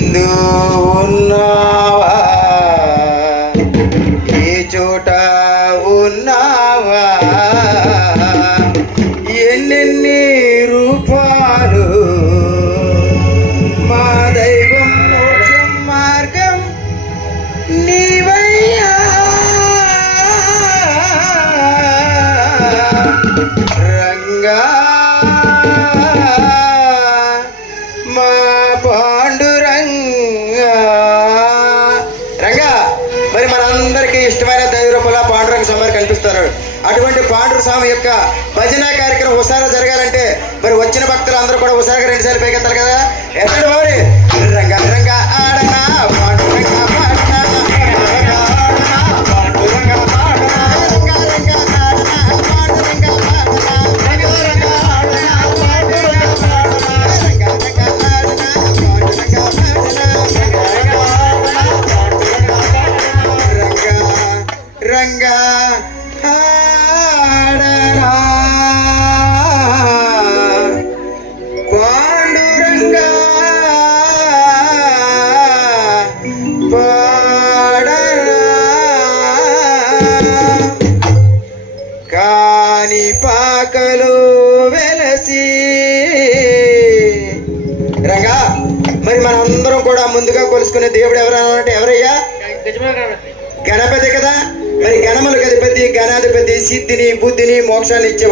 ఎందు ఉన్నావా? ఏ చోట ఉన్నావా? ఎన్నెన్ని రూపాలు? మా దైవం మోక్షం మార్గం నీవయ్యా. రంగా కనిపిస్తారు అటువంటి పాండురు స్వామి యొక్క భజన కార్యక్రమం హుసారా జరగాలంటే మరి వచ్చిన భక్తులు అందరూ కూడా హుసారాగా రెండు సార్లు పైకెత్తారు కదా ఎక్కడ బాబు రంగా రంగా ఆడనా పాండురంగ రంగా రంగా కాని పాకలు వెలసి. రంగా మరి మనందరం కూడా ముందుగా కొలుసుకునే దేవుడు ఎవరన్నా అంటే ఎవరయ్యా? గణపతి కదా? మరి గణములకు అధిపతి గణాధిపతి సిద్ధిని బుద్ధిని మోక్షాన్ని ఇచ్చేవాడు.